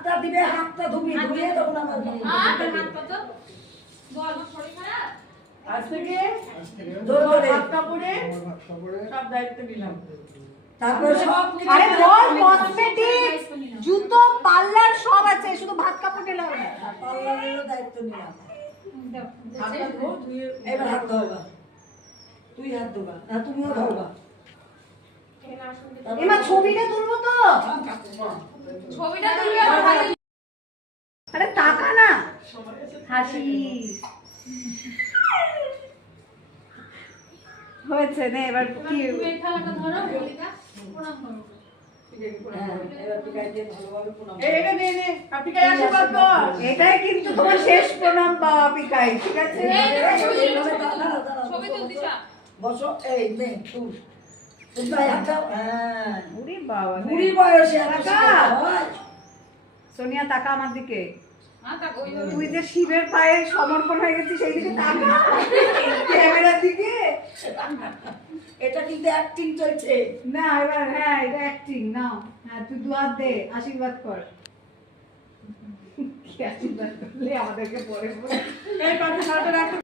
হাতটা দিবে, হাতটা ধুবি, ধুয়ে তখন আমার হাতটা তো বল শরীর খারাপ আজকে কি দৌড়ে ভাত কাপড়ে সব দায়িত্ব নিলাম। তারপরে সব কিছু আরে বল কসমেটিক জুতো পার্লার সব আছে, শুধু ভাত কাপড় নিলে হবে না। পার্লারেরও দায়িত্ব নিলাম। হাতটা ধো, ধুয়ে এবার হাত ধোবা, তুই হাত ধোবা, না তুমিও ধোবা। এমা ছবিটা তুলবো তো, ছবিটা তুলবে ভালো আরে টাকা না হাসি হয়েছে না। এবার কি এই থালাটা ধরো বলিকা প্রণাম করো হ্যাঁ, এবার পিকাইতে ভালোভাবে প্রণাম করো। এটা নে নে আপনি কাছে আশীর্বাদ কর। এটাই কিন্তু তোমার শেষ প্রণাম পাওয়া পিকাই, ঠিক আছে? এইভাবে দাঁড়াও, দাঁড়াও, ছবি বসো, তুলতিসা বসো, এই নে, তুল। তুই গায়ে হাত দাও, হ্যাঁ। ওরে বাবা রে। বুড়ি বয়সে এত টাকা। শিক্ষা হয়। সোনিয়া তাকা আমার দিকে, হ্যাঁ তা ওইভাবে তুই যে শিবের পায়ে সমর্পণ হয়ে গেছিস সেই দিকে তাকা, ক্যামেরার দিকে এটা কিন্তু অ্যাক্টিং চলছে। না। এবার হ্যাঁ এটা অ্যাক্টিং না। হ্যাঁ তুই দুহাত দে, আশীর্বাদ কর। কি আশীর্বাদ করলে আমাদেরকে পরে এই পাশে হাতটা রাখো।